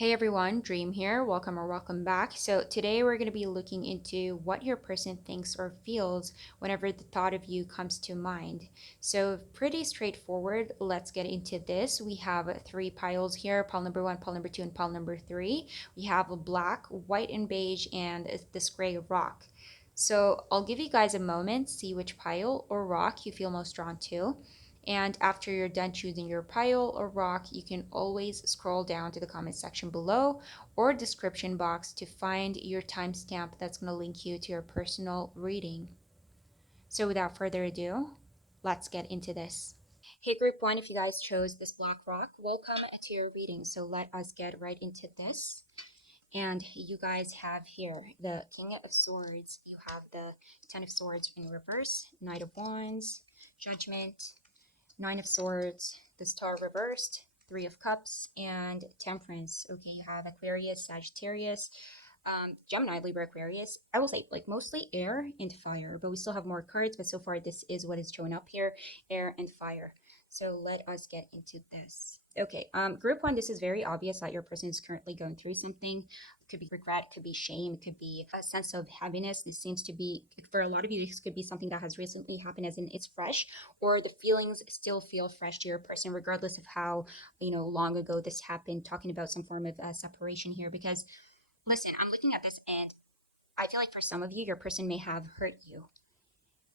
Hey everyone, Dream here. Welcome or welcome back. So, today we're going to be looking into what your person thinks or feels whenever the thought of you comes to mind. So, pretty straightforward. Let's get into this. We have three piles here: pile number one, pile number two, and pile number three. We have a black, white, and beige, and this gray rock. So, I'll give you guys a moment, see which pile or rock you feel most drawn to. And after you're done choosing your pile or rock, you can always scroll down to the comment section below or description box to find your timestamp that's going to link you to your personal reading. So without further ado, let's get into this. Hey group one, if you guys chose this black rock, welcome to your reading. So let us get right into this. And you guys have here the King of Swords, you have the Ten of Swords in reverse, Knight of Wands, Judgment, Nine of Swords, the Star reversed, Three of Cups, and Temperance. Okay, you have Aquarius, Sagittarius, Gemini, Libra, Aquarius. I will say, like, mostly air and fire, but we still have more cards. But so far, this is what is showing up here: air and fire. So let us get into this. Okay, group one, this is very obvious that your person is currently going through something. It could be regret, it could be shame, it could be a sense of heaviness. This seems to be, for a lot of you, this could be something that has recently happened, as in it's fresh, or the feelings still feel fresh to your person, regardless of how, long ago this happened, talking about some form of separation here. Because, listen, I'm looking at this and I feel like for some of you, your person may have hurt you,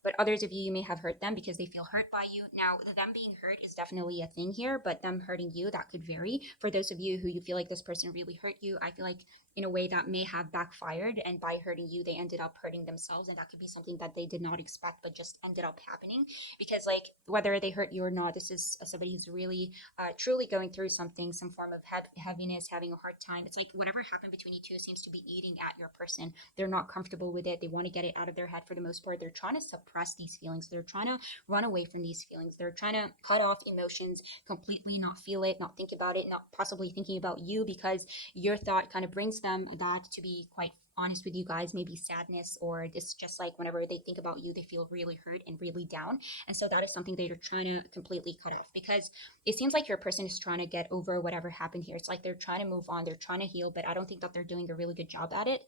but others of you, you may have hurt them because they feel hurt by you. Now, them being hurt is definitely a thing here, but them hurting you, that could vary. For those of you who you feel like this person really hurt you, I feel like in a way that may have backfired, and by hurting you, they ended up hurting themselves, and that could be something that they did not expect but just ended up happening. Because, like, whether they hurt you or not, this is somebody who's really truly going through something, some form of heaviness, having a hard time. It's like whatever happened between you two seems to be eating at your person. They're not comfortable with it. They want to get it out of their head for the most part. They're trying to suppress these feelings. They're trying to run away from these feelings. They're trying to cut off emotions completely, not feel it, not think about it, not possibly thinking about you, because your thought kind of brings them that, to be quite honest with you guys, maybe sadness, or just like whenever they think about you, they feel really hurt and really down. And so that is something that you're trying to completely cut off, because it seems like your person is trying to get over whatever happened here. It's like they're trying to move on, they're trying to heal, but I don't think that they're doing a really good job at it.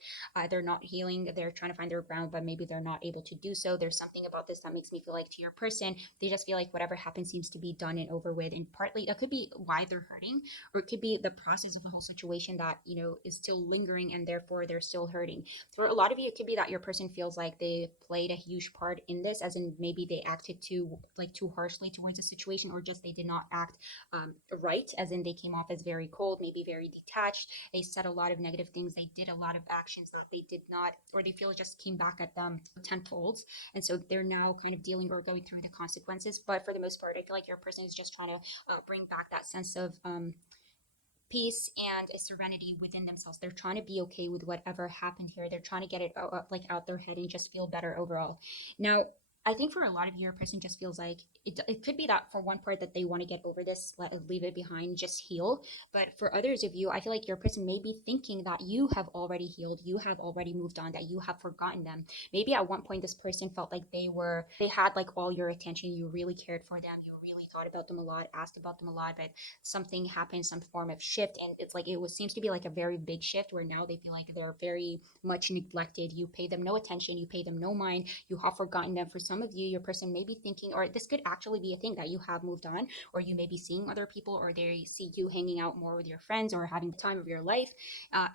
They're not healing, they're trying to find their ground, but maybe they're not able to do so. There's something about this that makes me feel like, to your person, they just feel like whatever happened seems to be done and over with. And partly that could be why they're hurting, or it could be the process of the whole situation that, is still lingering, and therefore they're still hurting. For a lot of you, it could be that your person feels like they played a huge part in this, as in maybe they acted too harshly towards the situation, or just they did not act right, as in they came off as very cold, maybe very detached. They said a lot of negative things, they did a lot of actions that they did not, or they feel just came back at them tenfold. And so they're now kind of dealing or going through the consequences. But for the most part, I feel like your person is just trying to bring back that sense of peace and a serenity within themselves. They're trying to be okay with whatever happened here. They're trying to get it out their head and just feel better overall. Now, I think for a lot of you, your person just feels like it could be that for one part that they want to get over this, leave it behind, just heal. But for others of you, I feel like your person may be thinking that you have already healed, you have already moved on, that you have forgotten them. Maybe at one point this person felt like they had like all your attention, you really cared for them, you really thought about them a lot, asked about them a lot, but something happened, some form of shift, and it's like seems to be like a very big shift where now they feel like they're very much neglected. You pay them no attention, you pay them no mind, you have forgotten them. For some of you, your person may be thinking, or this could actually be a thing, that you have moved on, or you may be seeing other people, or they see you hanging out more with your friends or having the time of your life.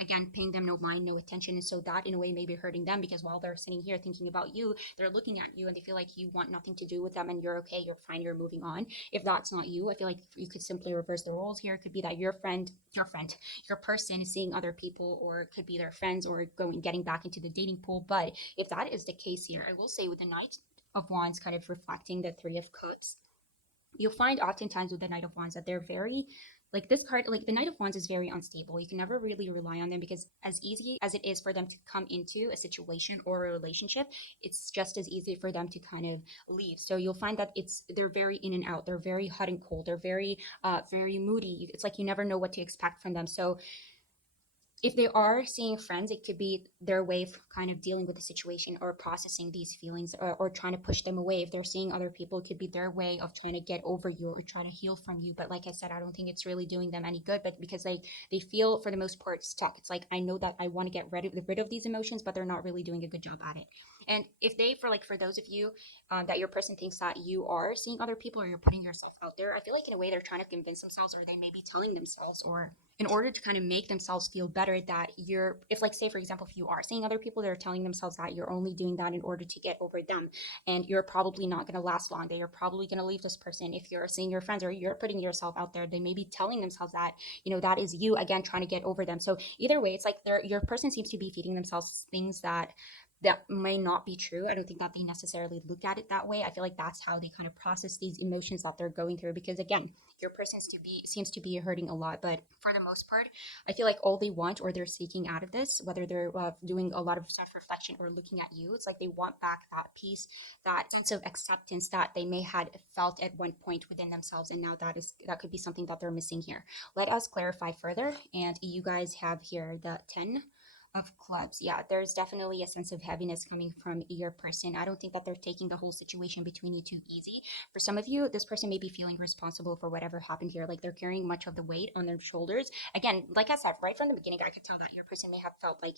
Again, paying them no mind, no attention. And so that in a way may be hurting them, because while they're sitting here thinking about you, they're looking at you and they feel like you want nothing to do with them, and you're okay, you're fine, you're moving on. If that's not you, I feel like you could simply reverse the roles here. It could be that your person is seeing other people, or it could be their friends, or getting back into the dating pool. But if that is the case here, I will say, with the Knight of Wands kind of reflecting the Three of Cups, you'll find oftentimes with the Knight of Wands that they're very, like, this card, like the Knight of Wands is very unstable. You can never really rely on them, because as easy as it is for them to come into a situation or a relationship, it's just as easy for them to kind of leave. So you'll find that they're very in and out, they're very hot and cold, they're very very moody. It's like you never know what to expect from them. So if they are seeing friends, it could be their way of kind of dealing with the situation or processing these feelings, or trying to push them away. If they're seeing other people, it could be their way of trying to get over you or trying to heal from you. But like I said, I don't think it's really doing them any good. But because they feel for the most part stuck. It's like, I know that I want to get rid of these emotions, but they're not really doing a good job at it. And if they, for those of you that your person thinks that you are seeing other people or you're putting yourself out there, I feel like in a way they're trying to convince themselves, or they may be telling themselves, or in order to kind of make themselves feel better, that you're, if like, say for example, if you are seeing other people, they're telling themselves that you're only doing that in order to get over them, and you're probably not going to last long, that you're probably going to leave this person. If you're seeing your friends or you're putting yourself out there, they may be telling themselves that, that is you again trying to get over them. So either way, it's like your person seems to be feeding themselves things that may not be true. I don't think that they necessarily look at it that way. I feel like that's how they kind of process these emotions that they're going through, because again, your person seems to be hurting a lot. But for the most part, I feel like all they want, or they're seeking out of this, whether they're doing a lot of self-reflection or looking at you, it's like they want back that peace, that sense of acceptance that they may had felt at one point within themselves, and now that could be something that they're missing here. Let us clarify further. And you guys have here the 10 of clubs. Yeah, there's definitely a sense of heaviness coming from your person. I don't think that they're taking the whole situation between you too easy. For some of you, this person may be feeling responsible for whatever happened here. Like they're carrying much of the weight on their shoulders. Again, like I said, right from the beginning, I could tell that your person may have felt like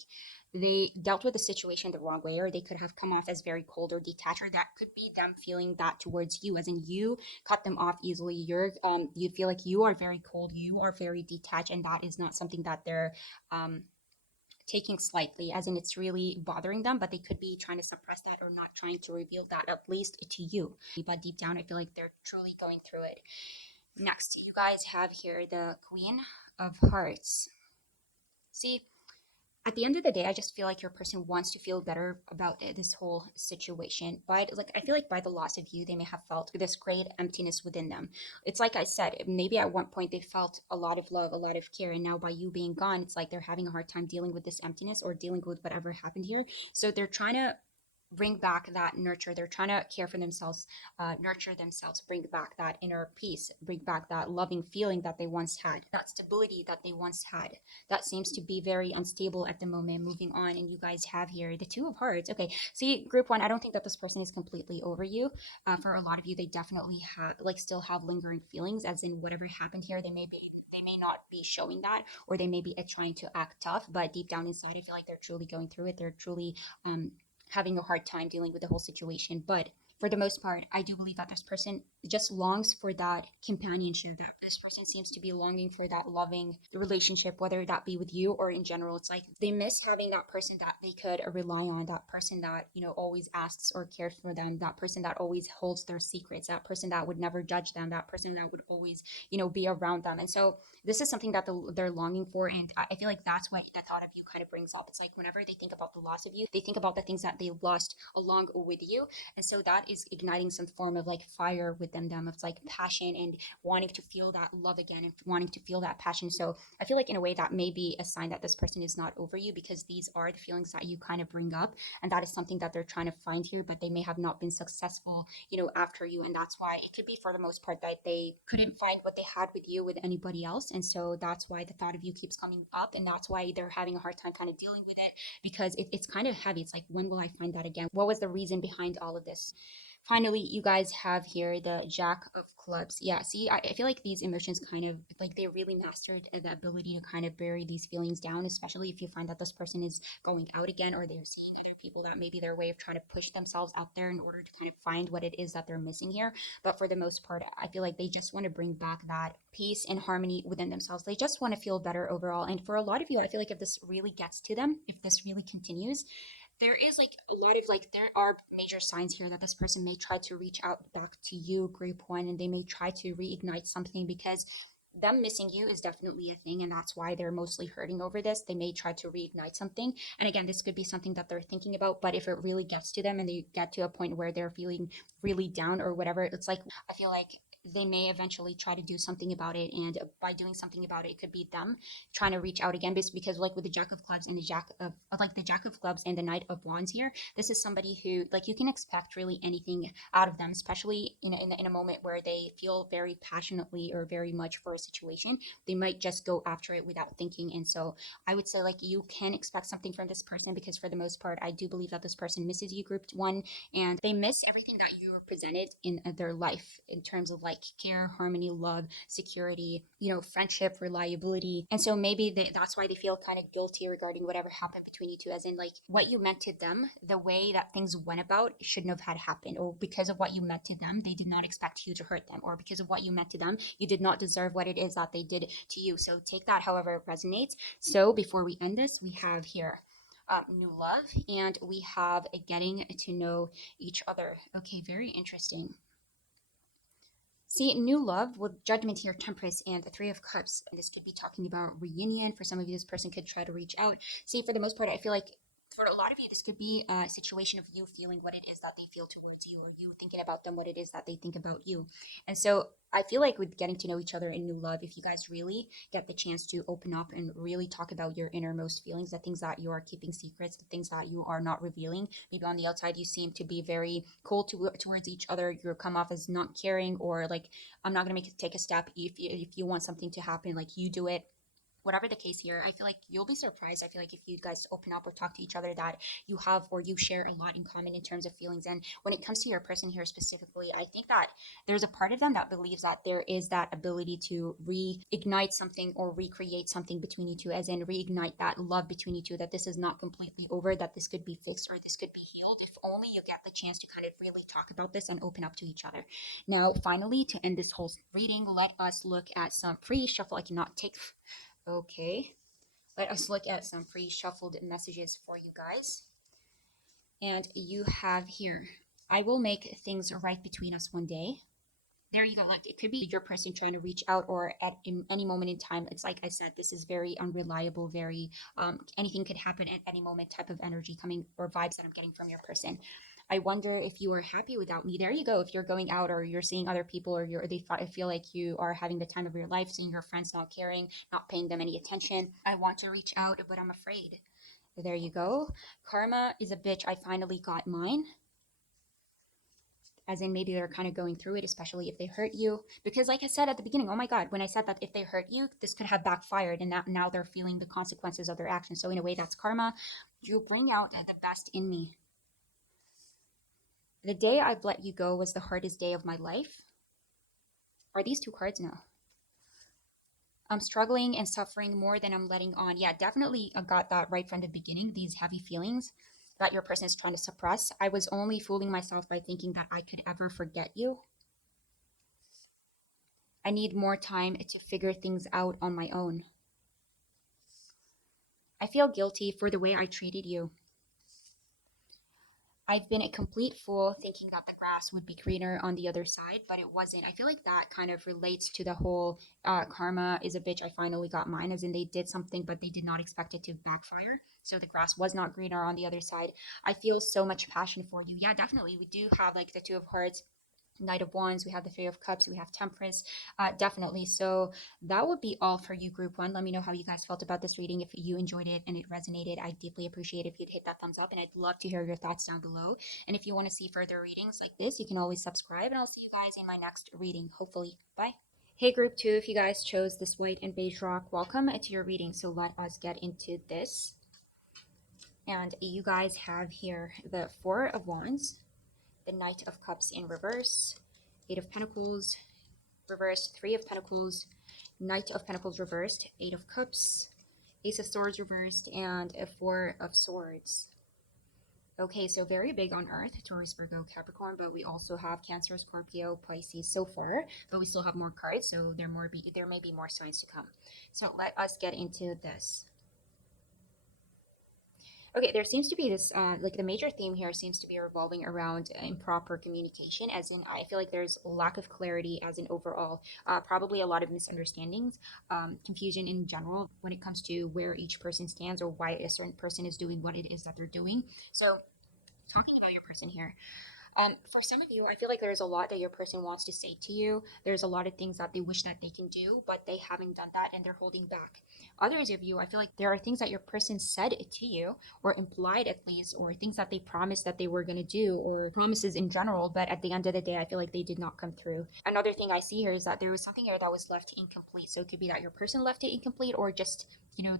they dealt with the situation the wrong way, or they could have come off as very cold or detached, or that could be them feeling that towards you, as in you cut them off easily. You feel like you are very cold, you are very detached, and that is not something that they're um taking slightly, as in it's really bothering them, but they could be trying to suppress that or not trying to reveal that, at least to you. But deep down, I feel like they're truly going through it. Next, you guys have here the Queen of Hearts. See, at the end of the day, I just feel like your person wants to feel better about this whole situation. But like, I feel like by the loss of you, they may have felt this great emptiness within them. It's like I said, maybe at one point they felt a lot of love, a lot of care, and now by you being gone, it's like they're having a hard time dealing with this emptiness or dealing with whatever happened here. So they're trying to bring back that nurture. They're trying to care for themselves, nurture themselves, bring back that inner peace, bring back that loving feeling that they once had, that stability that they once had. That seems to be very unstable at the moment. Moving on, and you guys have here the Two of Hearts. Okay, see, group one, I don't think that this person is completely over you. For a lot of you, they definitely have, like, still have lingering feelings, as in whatever happened here, they may not be showing that, or they may be trying to act tough, but deep down inside, I feel like they're truly going through it. They're truly having a hard time dealing with the whole situation. But for the most part, I do believe that this person just longs for that companionship. That this person seems to be longing for that loving relationship, whether that be with you or in general. It's like they miss having that person that they could rely on, that person that, always asks or cares for them, that person that always holds their secrets, that person that would never judge them, that person that would always, be around them. And so this is something that they're longing for. And I feel like that's what the thought of you kind of brings up. It's like whenever they think about the loss of you, they think about the things that they lost along with you. And so that is igniting some form of like fire within them. It's like passion and wanting to feel that love again and wanting to feel that passion. So I feel like in a way that may be a sign that this person is not over you, because these are the feelings that you kind of bring up. And that is something that they're trying to find here, but they may have not been successful, after you. And that's why it could be for the most part that they couldn't find what they had with you with anybody else. And so that's why the thought of you keeps coming up. And that's why they're having a hard time kind of dealing with it, because it's kind of heavy. It's like, when will I find that again? What was the reason behind all of this? Finally, you guys have here the Jack of Clubs. Yeah, see, I feel like these emotions kind of like they really mastered the ability to kind of bury these feelings down, especially if you find that this person is going out again, or they're seeing other people. That may be their way of trying to push themselves out there in order to kind of find what it is that they're missing here. But for the most part, I feel like they just want to bring back that peace and harmony within themselves. They just want to feel better overall. And for a lot of you, I feel like if this really gets to them, if this really continues, there is like a lot of like there are major signs here that this person may try to reach out back to you, group one, and they may try to reignite something, because them missing you is definitely a thing, and that's why they're mostly hurting over this. They may try to reignite something, and again, this could be something that they're thinking about, but if it really gets to them and they get to a point where they're feeling really down or whatever, it's like I feel like they may eventually try to do something about it, and by doing something about it, it could be them trying to reach out again, because like with the jack of clubs and the jack of like the jack of clubs and the knight of wands here, this is somebody who, like, you can expect really anything out of them, especially in a moment where they feel very passionately or very much for a situation. They might just go after it without thinking. And so I would say, like, you can expect something from this person, because for the most part, I do believe that this person misses you, group one, and they miss everything that you represented in their life in terms of like care, harmony, love, security, friendship, reliability. And so maybe that's why they feel kind of guilty regarding whatever happened between you two, as in like what you meant to them, the way that things went about shouldn't have had happened, or because of what you meant to them, they did not expect you to hurt them, or because of what you meant to them, you did not deserve what it is that they did to you. So take that however it resonates. So before we end this, we have here new love, and we have a getting to know each other. Okay, very interesting. See, new love with judgment here, temperance, and the three of cups. And this could be talking about reunion. For some of you, this person could try to reach out. See, for the most part, I feel like for a lot of you, this could be a situation of you feeling what it is that they feel towards you, or you thinking about them, what it is that they think about you. And so I feel like with getting to know each other in new love, if you guys really get the chance to open up and really talk about your innermost feelings, the things that you are keeping secrets, the things that you are not revealing, maybe on the outside you seem to be very cold towards each other, you come off as not caring, or like, I'm not going to take a step. If you want something to happen, like, you do it. Whatever the case here, I feel like you'll be surprised. I feel like if you guys open up or talk to each other, that you have, or you share a lot in common in terms of feelings. And when it comes to your person here specifically, I think that there's a part of them that believes that there is that ability to reignite something or recreate something between you two, as in reignite that love between you two, that this is not completely over, that this could be fixed or this could be healed if only you get the chance to kind of really talk about this and open up to each other. Now, finally, to end this whole reading, let us look at some pre shuffle. I cannot take. Okay. Let us look at some pre shuffled messages for you guys. And you have here, I will make things right between us one day. There you go. Like, it could be your person trying to reach out, or at in any moment in time. It's like I said, this is very unreliable, very anything could happen at any moment type of energy coming, or vibes that I'm getting from your person. I wonder if you are happy without me. There you go. If you're going out, or you're seeing other people, or they feel like you are having the time of your life, seeing your friends not caring, not paying them any attention. I want to reach out, but I'm afraid. There you go. Karma is a bitch. I finally got mine, as in maybe they're kind of going through it, especially if they hurt you. Because, like I said at the beginning, oh my God, when I said that if they hurt you, this could have backfired, and that now they're feeling the consequences of their actions. So, in a way, that's karma. You bring out the best in me. The day I've let you go was the hardest day of my life. Are these two cards now? I'm struggling and suffering more than I'm letting on. Yeah, definitely got that right from the beginning. These heavy feelings that your person is trying to suppress. I was only fooling myself by thinking that I could ever forget you. I need more time to figure things out on my own. I feel guilty for the way I treated you. I've been a complete fool thinking that the grass would be greener on the other side, but it wasn't. I feel like that kind of relates to the whole karma is a bitch. I finally got mine, as in they did something, but they did not expect it to backfire. So the grass was not greener on the other side. I feel so much passion for you. Yeah, definitely. We do have like the Two of Hearts, Knight of Wands, we have the Three of Cups, we have Temperance, definitely. So that would be all for you, Group One. Let me know how you guys felt about this reading. If you enjoyed it and it resonated, I deeply appreciate if you'd hit that thumbs up, and I'd love to hear your thoughts down below. And if you want to see further readings like this, you can always subscribe, and I'll see you guys in my next reading, hopefully. Bye. Hey, Group Two, if you guys chose this white and beige rock, welcome to your reading. So let us get into this. And you guys have here the Four of Wands, the Knight of Cups in reverse, Eight of Pentacles reversed, Three of Pentacles, Knight of Pentacles reversed, Eight of Cups, Ace of Swords reversed, and a Four of Swords. Okay, so very big on Earth, Taurus, Virgo, Capricorn, but we also have Cancer, Scorpio, Pisces so far, but we still have more cards, so there may be more signs to come. So let us get into this. Okay, there seems to be this, like the major theme here seems to be revolving around improper communication, as in, I feel like there's lack of clarity, as in overall, probably a lot of misunderstandings, confusion in general when it comes to where each person stands, or why a certain person is doing what it is that they're doing. So, talking about your person here, For some of you, I feel like there's a lot that your person wants to say to you. There's a lot of things that they wish that they can do, but they haven't done that and they're holding back. Others of you, I feel like there are things that your person said to you, or implied at least, or things that they promised that they were going to do, or promises in general, but at the end of the day, I feel like they did not come through. Another thing I see here is that there was something here that was left incomplete. So it could be that your person left it incomplete, or just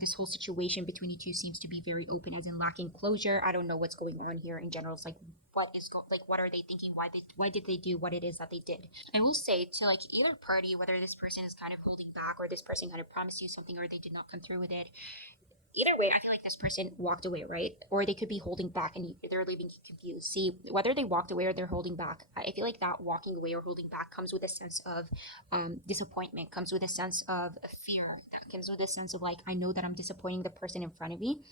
this whole situation between you two seems to be very open, as in lacking closure. I don't know what's going on here in general. It's like what are they thinking? Why did they do what it is that they did? I will say to like either party, whether this person is kind of holding back or this person kind of promised you something or they did not come through with it, either way, I feel like this person walked away, right? Or they could be holding back and they're leaving you confused. See, whether they walked away or they're holding back, I feel like that walking away or holding back comes with a sense of disappointment, comes with a sense of fear, that comes with a sense of like, I know that I'm disappointing the person in front of me.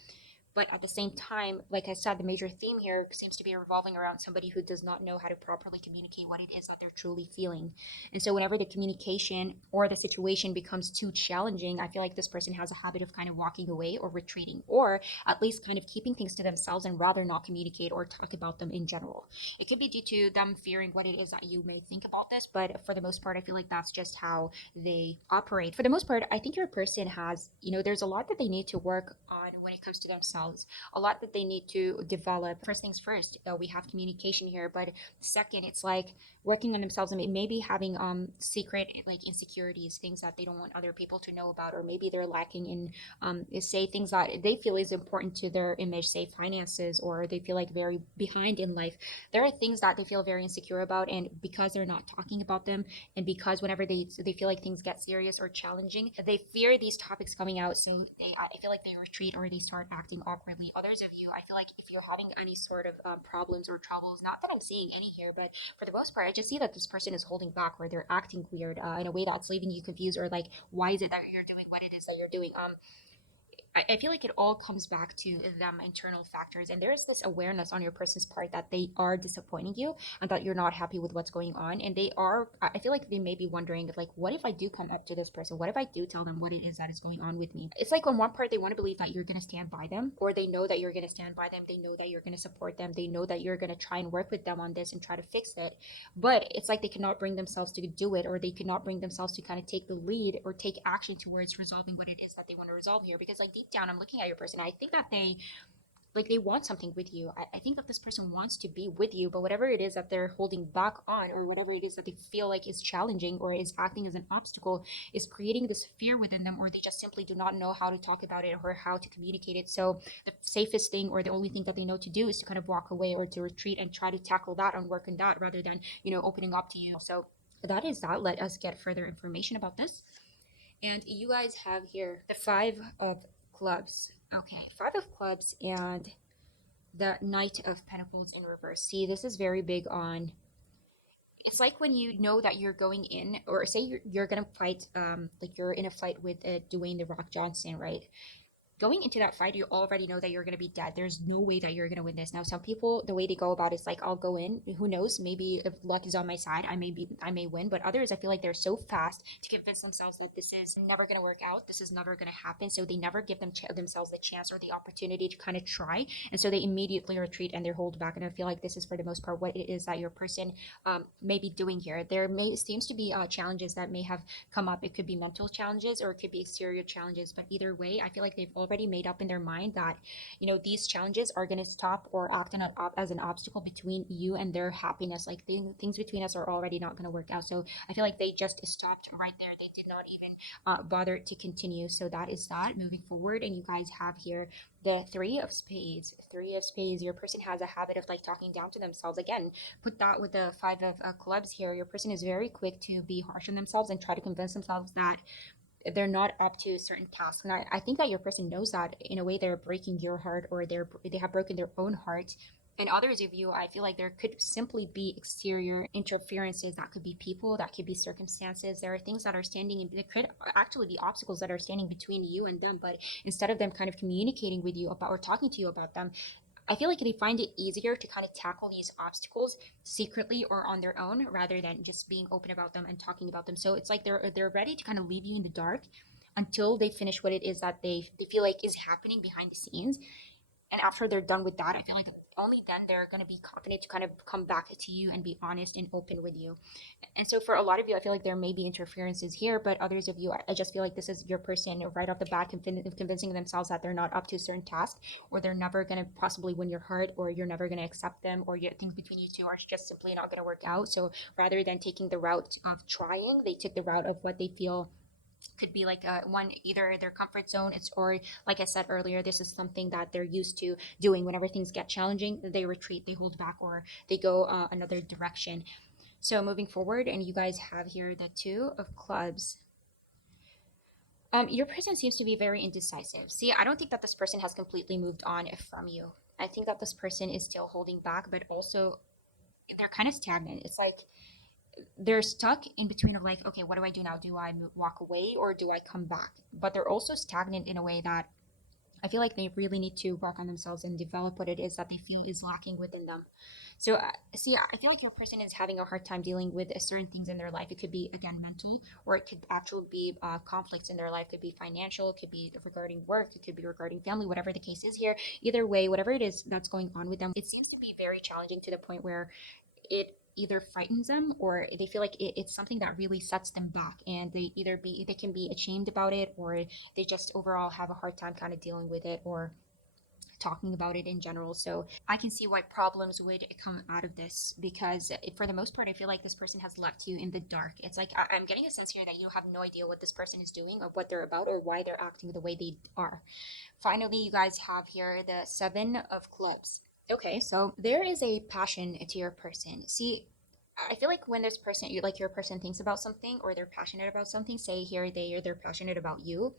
But at the same time, like I said, the major theme here seems to be revolving around somebody who does not know how to properly communicate what it is that they're truly feeling. And so, whenever the communication or the situation becomes too challenging, I feel like this person has a habit of kind of walking away or retreating, or at least kind of keeping things to themselves and rather not communicate or talk about them in general. It could be due to them fearing what it is that you may think about this, but for the most part, I feel like that's just how they operate. For the most part, I think your person has, there's a lot that they need to work on when it comes to themselves, a lot that they need to develop. First things first, we have communication here, but second, it's like working on themselves and maybe having secret like insecurities, things that they don't want other people to know about, or maybe they're lacking in say things that they feel is important to their image, say finances, or they feel like very behind in life. There are things that they feel very insecure about, and because they're not talking about them, and because whenever they feel like things get serious or challenging, they fear these topics coming out, so I feel like they retreat or they start acting awkwardly. Others of you, I feel like if you're having any sort of problems or troubles, not that I'm seeing any here, but for the most part, I just see that this person is holding back or they're acting weird in a way that's leaving you confused, or like, why is it that you're doing what it is that you're doing? I feel like it all comes back to them internal factors, and there is this awareness on your person's part that they are disappointing you and that you're not happy with what's going on, and they are, I feel like they may be wondering if like, what if I do come up to this person, what if I do tell them what it is that is going on with me? It's like on one part they want to believe that you're going to stand by them, or they know that you're going to stand by them, they know that you're going to support them, they know that you're going to try and work with them on this and try to fix it, but it's like they cannot bring themselves to do it, or they cannot bring themselves to kind of take the lead or take action towards resolving what it is that they want to resolve here. Because like deep down, I'm looking at your person, I think that they want something with you. I think that this person wants to be with you, but whatever it is that they're holding back on, or whatever it is that they feel like is challenging or is acting as an obstacle, is creating this fear within them, or they just simply do not know how to talk about it or how to communicate it. So the safest thing, or the only thing that they know to do, is to kind of walk away or to retreat and try to tackle that and work on that rather than, opening up to you. So that is that. Let us get further information about this. And you guys have here the Five of Clubs. Okay, Five of Clubs and the Knight of Pentacles in reverse. See, this is very big on. It's like when you know that you're going in, or say you're gonna fight, like you're in a fight with Dwayne the Rock Johnson, right? Going into that fight, you already know that you're going to be dead. There's no way that you're going to win this. Now, some people, the way they go about it is like, I'll go in. Who knows? Maybe if luck is on my side, I may win. But others, I feel like they're so fast to convince themselves that this is never going to work out. This is never going to happen. So they never give themselves the chance or the opportunity to kind of try. And so they immediately retreat and they're hold back. And I feel like this is for the most part what it is that your person may be doing here. There may seems to be challenges that may have come up. It could be mental challenges or it could be exterior challenges. But either way, I feel like they've already made up in their mind that these challenges are going to stop or act as an obstacle between you and their happiness. Like things between us are already not going to work out. So I feel like they just stopped right there. They did not even bother to continue. So that is that. Moving forward, and you guys have here the Three of Spades. Three of Spades. Your person has a habit of like talking down to themselves. Again, put that with the Five of Clubs here. Your person is very quick to be harsh on themselves and try to convince themselves that they're not up to certain tasks. And I think that your person knows that in a way they're breaking your heart, or they have broken their own heart. And others of you, I feel like there could simply be exterior interferences. That could be people, that could be circumstances. There are things that are standing in, there could actually be obstacles that are standing between you and them. But instead of them kind of communicating with you about or talking to you about them, I feel like they find it easier to kind of tackle these obstacles secretly or on their own rather than just being open about them and talking about them. So it's like they're ready to kind of leave you in the dark until they finish what it is that they feel like is happening behind the scenes. And after they're done with that, I feel like only then they're going to be confident to kind of come back to you and be honest and open with you. And so for a lot of you, I feel like there may be interferences here, but others of you, I just feel like this is your person right off the bat convincing themselves that they're not up to a certain task, or they're never going to possibly win your heart, or you're never going to accept them, or things between you two are just simply not going to work out. So rather than taking the route of trying, they took the route of what they feel could be like one, either their comfort zone, it's, or like I said earlier, this is something that they're used to doing. Whenever things get challenging, they retreat, they hold back, or they go another direction. So moving forward, and you guys have here the two of clubs. Your person seems to be very indecisive. See, I don't think that this person has completely moved on from you. I think that this person is still holding back, but also they're kind of stagnant. It's like they're stuck in between of like, okay, what do I do now? Do I walk away or do I come back? But they're also stagnant in a way that I feel like they really need to work on themselves and develop what it is that they feel is lacking within them. So, see, I feel like your person is having a hard time dealing with certain things in their life. It could be, again, mental, or it could actually be conflicts in their life. It could be financial, it could be regarding work, it could be regarding family, whatever the case is here. Either way, whatever it is that's going on with them, it seems to be very challenging to the point where it either frightens them or they feel like it's something that really sets them back, and they can be ashamed about it, or they just overall have a hard time kind of dealing with it or talking about it in general. So I can see why problems would come out of this, because for the most part, I feel like this person has left you in the dark. It's like I'm getting a sense here that you have no idea what this person is doing or what they're about or why they're acting the way they are. Finally, you guys have here the Seven of Clubs. Okay, so there is a passion to your person. See, I feel like when this person, your person thinks about something or they're passionate about something, say here they're passionate about you,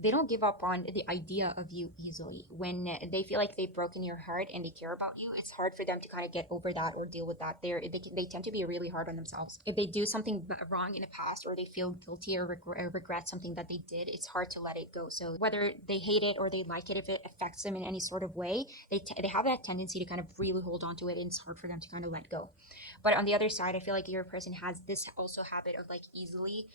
they don't give up on the idea of you easily. When they feel like they've broken your heart and they care about you, it's hard for them to kind of get over that or deal with that. They tend to be really hard on themselves. If they do something wrong in the past, or they feel guilty or regret something that they did, it's hard to let it go. So whether they hate it or they like it, if it affects them in any sort of way, they have that tendency to kind of really hold on to it, and it's hard for them to kind of let go. But on the other side, I feel like your person has this also habit of like easily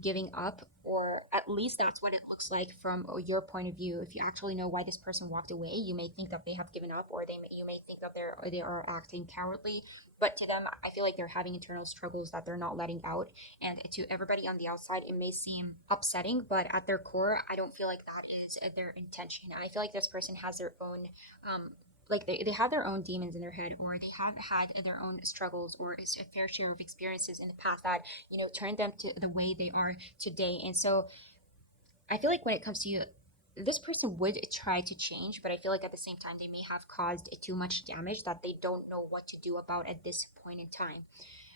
giving up, or at least that's what it looks like from your point of view. If you actually know why this person walked away, you may think that they have given up, or you may think that they are acting cowardly. But to them, I feel like they're having internal struggles that they're not letting out. And to everybody on the outside, it may seem upsetting, but at their core, I don't feel like that is their intention. I feel like this person has their own like they have their own demons in their head, or they have had their own struggles or a fair share of experiences in the past that turned them to the way they are today. And so I feel like when it comes to you, this person would try to change, but I feel like at the same time they may have caused too much damage that they don't know what to do about at this point in time.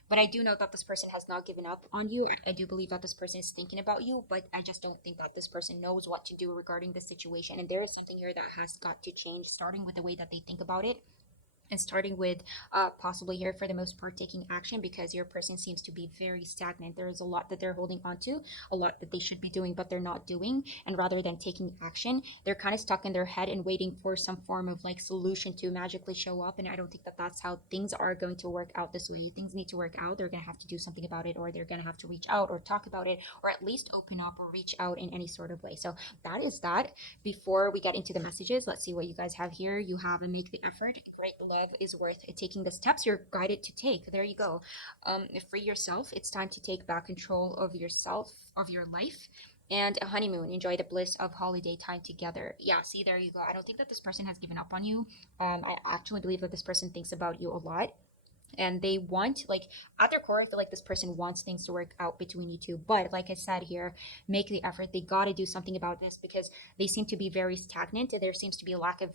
But I do know that this person has not given up on you. I do believe that this person is thinking about you, but I just don't think that this person knows what to do regarding the situation. And there is something here that has got to change, starting with the way that they think about it, and starting with possibly here for the most part taking action, because your person seems to be very stagnant. There is a lot that they're holding on to, a lot that they should be doing but they're not doing, and rather than taking action, they're kind of stuck in their head and waiting for some form of like solution to magically show up. And I don't think that that's how things are going to work out this way. Things need to work out. They're going to have to do something about it, or they're going to have to reach out or talk about it, or at least open up or reach out in any sort of way. So that is that. Before we get into the messages, let's see what you guys have here. You have a make the effort. Great love is worth taking the steps you're guided to take. There you go. Free yourself. It's time to take back control of yourself, of your life. And a honeymoon. Enjoy the bliss of holiday time together. Yeah, see, there you go. I don't think that this person has given up on you. I actually believe that this person thinks about you a lot, and they want, like, at their core, I feel like this person wants things to work out between you two. But like I said here, make the effort. They got to do something about this, because they seem to be very stagnant. There seems to be a lack of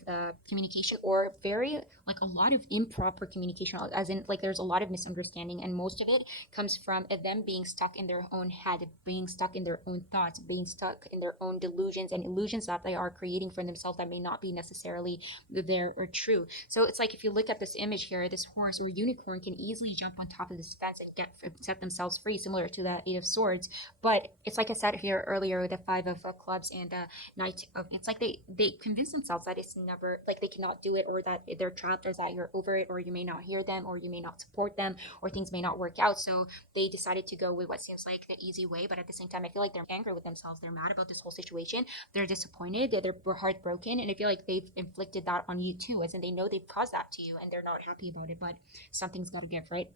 communication, or very, like, a lot of improper communication, as in like there's a lot of misunderstanding, and most of it comes from them being stuck in their own head, being stuck in their own thoughts, being stuck in their own delusions and illusions that they are creating for themselves that may not be necessarily there or true. So it's like, if you look at this image here, this horse or unicorn, Capricorn can easily jump on top of this fence and get set themselves free, similar to the Eight of Swords. But it's like I said here earlier, the Five of Clubs and Knight of. It's like they convince themselves that it's never like they cannot do it, or that they're trapped, or that you're over it, or you may not hear them, or you may not support them, or things may not work out. So they decided to go with what seems like the easy way, but at the same time, I feel like they're angry with themselves. They're mad about this whole situation. They're disappointed. They're heartbroken, and I feel like they've inflicted that on you too, as in they know they've caused that to you, and they're not happy about it. But something's got to give, right?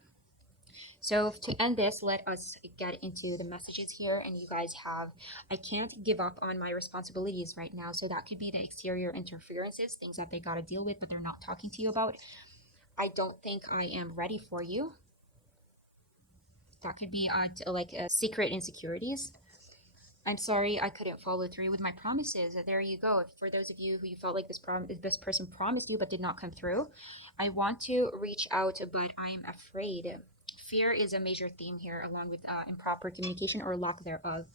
So to end this, let us get into the messages here. And you guys have, I can't give up on my responsibilities right now. So that could be the exterior interferences, things that they got to deal with, but they're not talking to you about. I don't think I am ready for you. That could be like secret insecurities. I'm sorry I couldn't follow through with my promises. There you go. For those of you who you felt like this person promised you but did not come through, I want to reach out, but I'm afraid. Fear is a major theme here, along with improper communication or lack thereof.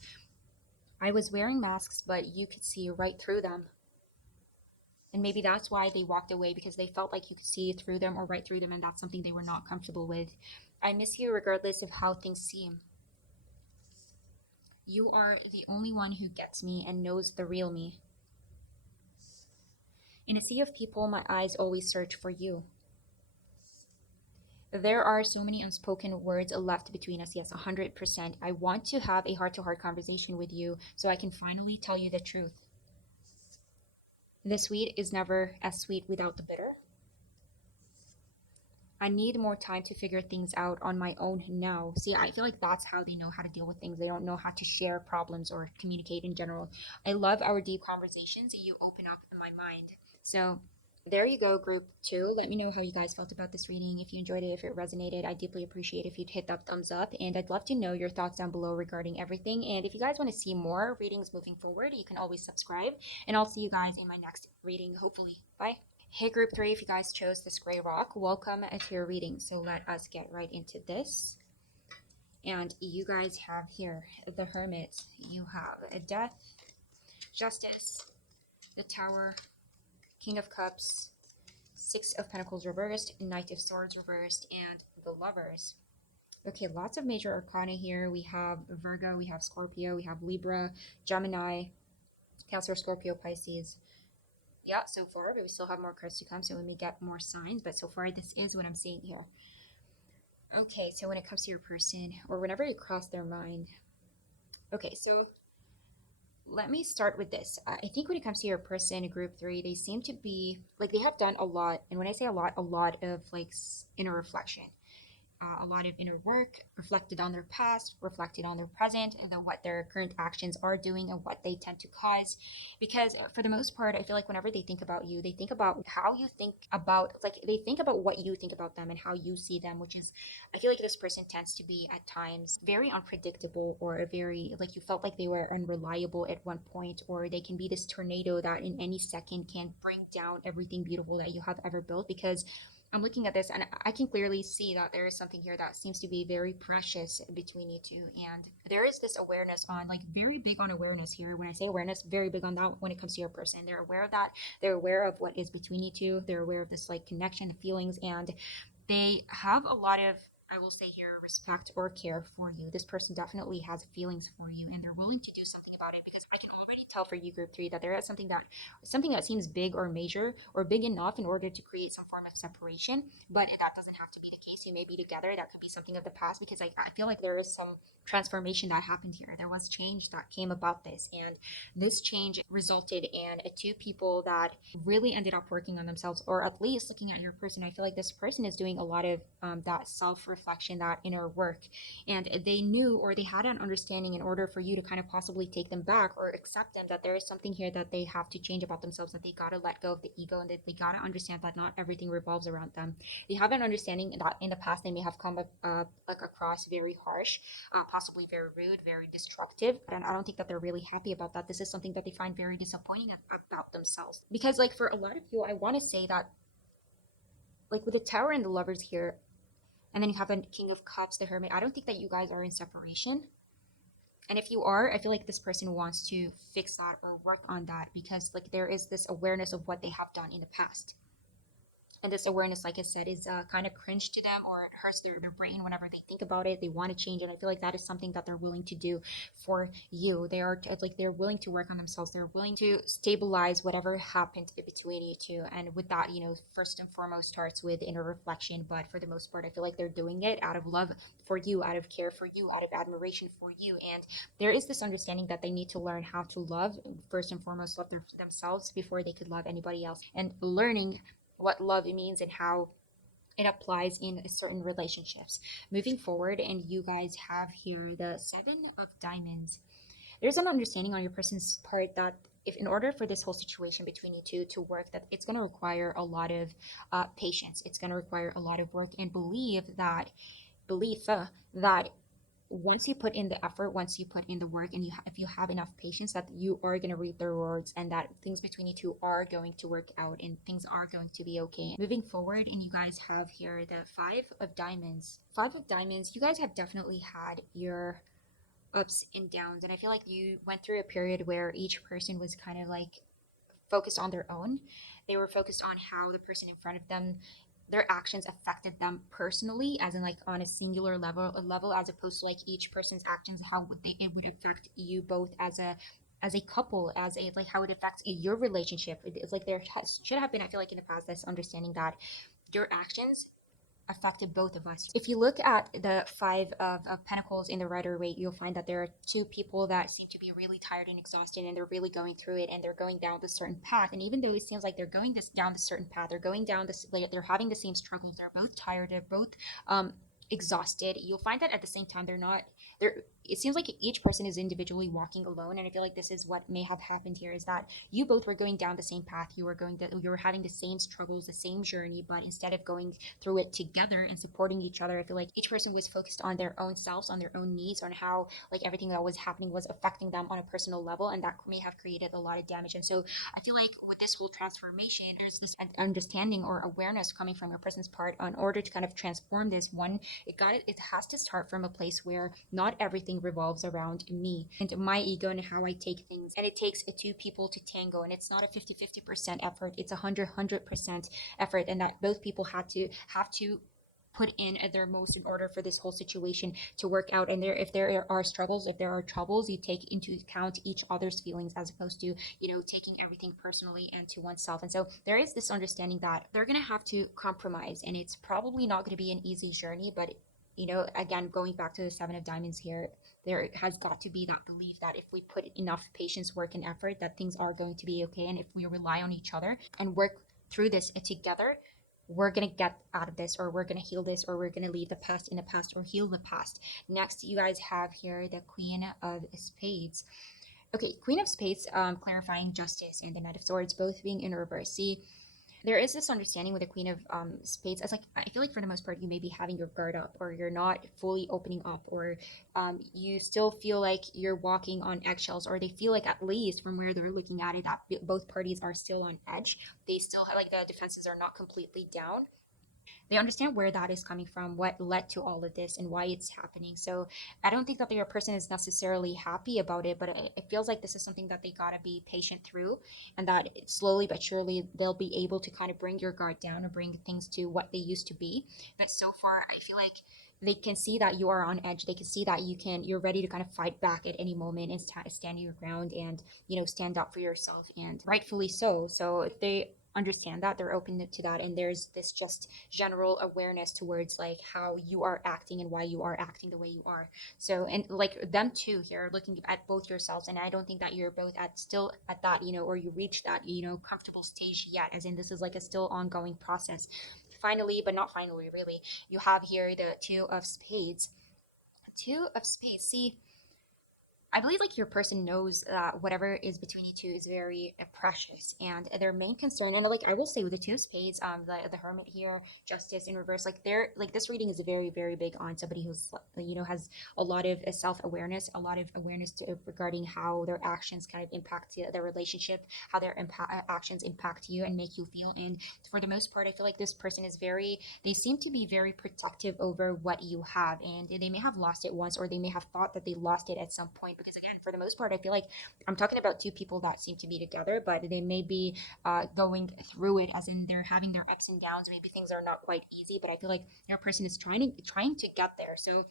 I was wearing masks, but you could see right through them. And maybe that's why they walked away, because they felt like you could see through them or right through them, and that's something they were not comfortable with. I miss you regardless of how things seem. You are the only one who gets me and knows the real me. In a sea of people, my eyes always search for you. There are so many unspoken words left between us. Yes, 100%. I want to have a heart to heart conversation with you so I can finally tell you the truth. The sweet is never as sweet without the bitter. I need more time to figure things out on my own now. See, I feel like that's how they know how to deal with things. They don't know how to share problems or communicate in general. I love our deep conversations. You open up my mind. So, there you go, group two. Let me know how you guys felt about this reading. If you enjoyed it, if it resonated, I deeply appreciate if you'd hit that thumbs up. And I'd love to know your thoughts down below regarding everything. And if you guys want to see more readings moving forward, you can always subscribe. And I'll see you guys in my next reading, hopefully. Bye. Hey, group three, if you guys chose this gray rock, welcome to your reading. So let us get right into this. And you guys have here the Hermit, you have a Death, Justice, the Tower, King of Cups, Six of Pentacles reversed, Knight of Swords reversed, and the Lovers. Okay, lots of major arcana here. We have Virgo, we have Scorpio, we have Libra, Gemini, Cancer, Scorpio, Pisces. Yeah, so far, but we still have more cards to come, so let me get more signs. But so far, this is what I'm seeing here. Okay, so when it comes to your person, or whenever you cross their mind. Okay, so let me start with this. I think when it comes to your person, group three, they seem to be like they have done a lot. And when I say a lot of like inner reflection, a lot of inner work, reflected on their past, reflected on their present, and then what their current actions are doing and what they tend to cause. Because for the most part, I feel like whenever they think about you, they think about how you think about, like, they think about what you think about them and how you see them, which is, I feel like this person tends to be at times very unpredictable, or very, like, you felt like they were unreliable at one point, or they can be this tornado that in any second can bring down everything beautiful that you have ever built. Because I'm looking at this and I can clearly see that there is something here that seems to be very precious between you two. And there is this awareness on, like, very big on awareness here. When I say awareness, very big on that when it comes to your person. They're aware of that. They're aware of what is between you two. They're aware of this, like, connection, feelings, and they have a lot of, I will say here, respect or care for you. This person definitely has feelings for you, and they're willing to do something about it. Because I can already tell for you, group three, that there is something that seems big or major or big enough in order to create some form of separation. But that doesn't have to be the case. You may be together. That could be something of the past, because I feel like there is some transformation that happened here. There was change that came about this, and this change resulted in two people that really ended up working on themselves, or at least looking at your person. I feel like this person is doing a lot of that self-reflection, that inner work, and they knew, or they had an understanding, in order for you to kind of possibly take them back or accept them, that there is something here that they have to change about themselves, that they got to let go of the ego, and that they got to understand that not everything revolves around them. They have an understanding that in the past they may have come like across very harsh, possibly very rude, very destructive, and I don't think that they're really happy about that. This is something that they find very disappointing about themselves. Because, like, for a lot of you, I want to say that, like, with the Tower and the Lovers here, and then you have a King of Cups, the Hermit, I don't think that you guys are in separation. And if you are, I feel like this person wants to fix that or work on that, because, like, there is this awareness of what they have done in the past. And this awareness, like I said, is kind of cringe to them, or it hurts their brain whenever they think about it. They want to change, and I feel like that is something that they're willing to do for you. They are like they're willing to work on themselves. They're willing to stabilize whatever happened between you two. And with that, first and foremost starts with inner reflection. But for the most part, I feel like they're doing it out of love for you, out of care for you, out of admiration for you. And there is this understanding that they need to learn how to love, first and foremost, love themselves before they could love anybody else. And learning what love means and how it applies in certain relationships. Moving forward, and you guys have here the Seven of Diamonds. There's an understanding on your person's part that if in order for this whole situation between you two to work, that it's going to require a lot of patience. It's going to require a lot of work, and belief that once you put in the effort, once you put in the work, and if you have enough patience, that you are going to reap the rewards, and that things between you two are going to work out and things are going to be okay. Moving forward, and you guys have here the Five of Diamonds. Five of Diamonds, you guys have definitely had your ups and downs, and I feel like you went through a period where each person was kind of like focused on their own. They were focused on how the person in front of them, their actions affected them personally, as in like on a singular level, as opposed to like each person's actions, how it would affect you both as a couple, as a like how it affects your relationship. It's like should have been, I feel like in the past, this understanding that your actions affected both of us. If you look at the Five of Pentacles in the Rider Waite, you'll find that there are two people that seem to be really tired and exhausted, and they're really going through it, and they're going down this certain path. And even though it seems like they're going this down this certain path, they're going down this, like, they're having the same struggles. They're both tired. They're both exhausted. You'll find that at the same time they're not. They're. It seems like each person is individually walking alone, and I feel like this is what may have happened here. Is that you both were going down the same path. You were having the same struggles, the same journey, but instead of going through it together and supporting each other, I feel like each person was focused on their own selves, on their own needs, on how like everything that was happening was affecting them on a personal level, and that may have created a lot of damage. And so I feel like with this whole transformation, there's this understanding or awareness coming from your person's part in order to kind of transform this one. It has to start from a place where not everything revolves around me and my ego and how I take things. And it takes two people to tango, and it's not a 50-50% effort. It's 100% effort, and that both people have to put in their most in order for this whole situation to work out. And if there are struggles, if there are troubles, you take into account each other's feelings, as opposed to taking everything personally and to oneself. And so there is this understanding that they're going to have to compromise, and it's probably not going to be an easy journey. But again, going back to the Seven of Diamonds here, there has got to be that belief that if we put enough patience, work, and effort, that things are going to be okay. And if we rely on each other and work through this together, we're going to get out of this, or we're going to heal this, or we're going to leave the past in the past, or heal the past. Next, you guys have here the Queen of Spades. Okay, Queen of Spades, clarifying justice, and the Knight of Swords, both being in reverse. See, there is this understanding with the Queen of Spades, as like I feel like for the most part you may be having your guard up, or you're not fully opening up, or you still feel like you're walking on eggshells, or they feel like, at least from where they're looking at it, that both parties are still on edge. They still have, like, the defenses are not completely down. They understand where that is coming from, what led to all of this, and why it's happening. So I don't think that the other person is necessarily happy about it, but it feels like this is something that they gotta be patient through, and that slowly but surely they'll be able to kind of bring your guard down and bring things to what they used to be. But so far, I feel like they can see that you are on edge. They can see that you're ready to kind of fight back at any moment and stand your ground, and stand up for yourself, and rightfully so. So if they understand that, they're open to that, and there's this just general awareness towards like how you are acting and why you are acting the way you are. So, and like them too here, looking at both yourselves, and I don't think that you're both at still at that, or you reach that comfortable stage yet, as in this is like a still ongoing process. Finally, but not finally really, you have here the Two of Spades. Two of Spades, see, I believe like your person knows that whatever is between you two is very precious, and their main concern, and like I will say with the Two of Spades, the Hermit here, Justice in reverse, like they're like this reading is very very big on somebody who's has a lot of self awareness, a lot of awareness regarding how their actions kind of impact their relationship, how their actions impact you and make you feel. And for the most part, I feel like this person is very, they seem to be very protective over what you have, and they may have lost it once, or they may have thought that they lost it at some point, Because again, for the most part, I feel like I'm talking about two people that seem to be together, but they may be going through it, as in they're having their ups and downs. Maybe things are not quite easy, but I feel like your person is trying to get there. So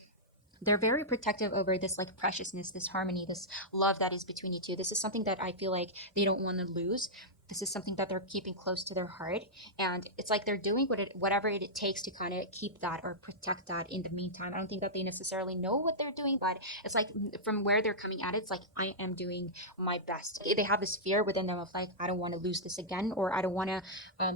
they're very protective over this like preciousness, this harmony, this love that is between you two. This is something that I feel like they don't want to lose. This is something that they're keeping close to their heart, and it's like they're doing whatever it takes to kind of keep that or protect that in the meantime. I don't think that they necessarily know what they're doing, but it's like from where they're coming at it, it's like I am doing my best. They have this fear within them of like I don't want to lose this again, or I don't want to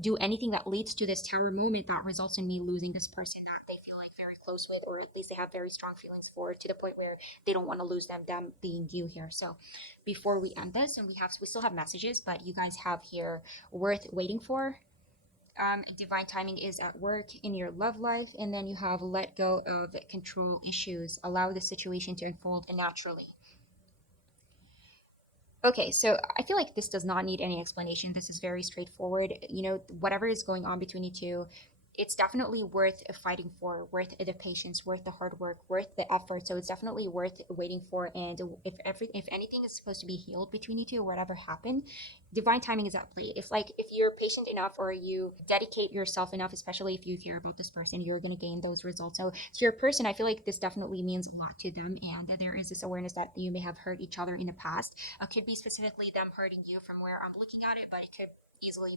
do anything that leads to this terror moment that results in me losing this person that they feel like very close with, or at least they have very strong feelings for, to the point where they don't want to lose them being you here. So before we end this, and we still have messages, but you guys have here worth waiting for. Divine timing is at work in your love life, and then you have let go of control issues, allow the situation to unfold naturally. Okay, so I feel like this does not need any explanation. This is very straightforward. You know, whatever is going on between you two, it's definitely worth fighting for, worth the patience, worth the hard work, worth the effort. So it's definitely worth waiting for. And if anything is supposed to be healed between you two, or whatever happened, divine timing is at play. If you're patient enough, or you dedicate yourself enough, especially if you care about this person, you're going to gain those results. So to your person, I feel like this definitely means a lot to them, and that there is this awareness that you may have hurt each other in the past. It could be specifically them hurting you from where I'm looking at it, but it could easily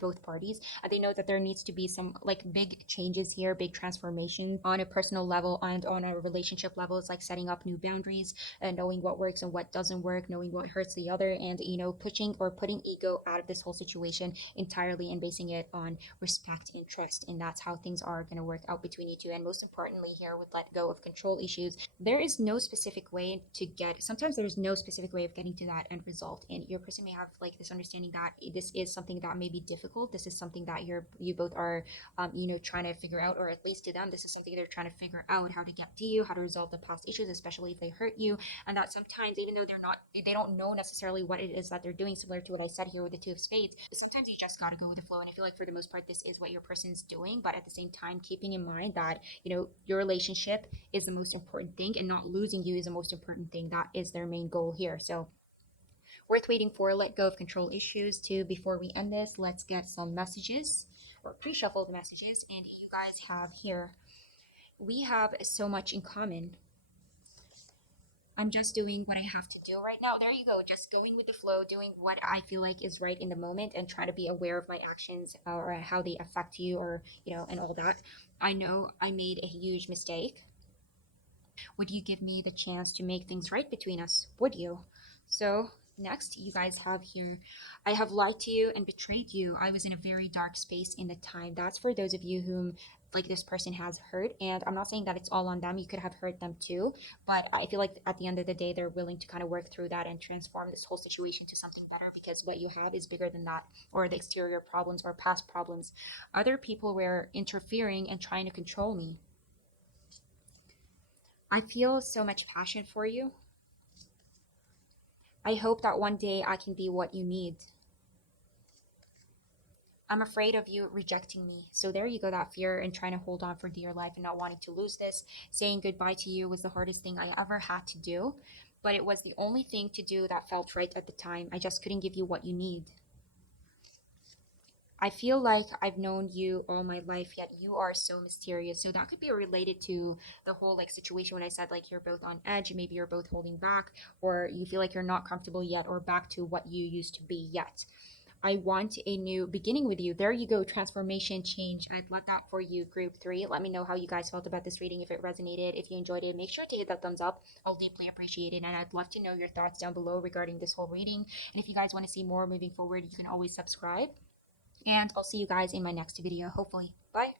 both parties. They know that there needs to be some like big changes here, big transformation on a personal level and on a relationship level. It's like setting up new boundaries and knowing what works and what doesn't work, knowing what hurts the other, and pushing or putting ego out of this whole situation entirely and basing it on respect and trust. And that's how things are going to work out between you two. And most importantly, here with let go of control issues, there is no specific way to get, sometimes there's no specific way of getting to that end result. And your person may have like this understanding that this is something that may be difficult. This is something that you both are trying to figure out, or at least to them this is something they're trying to figure out, how to get to you, how to resolve the past issues, especially if they hurt you. And that sometimes, even though they don't know necessarily what it is that they're doing, similar to what I said here with the two of spades, sometimes you just got to go with the flow. And I feel like for the most part this is what your person's doing, but at the same time keeping in mind that your relationship is the most important thing, and not losing you is the most important thing. That is their main goal here. So worth waiting for, let go of control issues too. Before we end this, let's get some messages, or pre-shuffled messages. And you guys have here, we have so much in common. I'm just doing what I have to do right now. There you go. Just going with the flow, doing what I feel like is right in the moment, and trying to be aware of my actions, or how they affect you, or, and all that. I know I made a huge mistake. Would you give me the chance to make things right between us? Would you? So, next, you guys have here, I have lied to you and betrayed you. I was in a very dark space in the time. That's for those of you whom like this person has hurt. And I'm not saying that it's all on them. You could have hurt them too. But I feel like at the end of the day, they're willing to kind of work through that and transform this whole situation to something better, because what you have is bigger than that, or the exterior problems or past problems. Other people were interfering and trying to control me. I feel so much passion for you. I hope that one day I can be what you need. I'm afraid of you rejecting me. So there you go, that fear and trying to hold on for dear life and not wanting to lose this. Saying goodbye to you was the hardest thing I ever had to do, but it was the only thing to do that felt right at the time. I just couldn't give you what you need. I feel like I've known you all my life, yet you are so mysterious. So that could be related to the whole like situation when I said like you're both on edge, maybe you're both holding back, or you feel like you're not comfortable yet, or back to what you used to be yet. I want a new beginning with you. There you go, transformation, change. I'd love that for you, group three. Let me know how you guys felt about this reading. If it resonated, if you enjoyed it, make sure to hit that thumbs up. I'll deeply appreciate it. And I'd love to know your thoughts down below regarding this whole reading. And if you guys want to see more moving forward, you can always subscribe. And I'll see you guys in my next video, hopefully. Bye.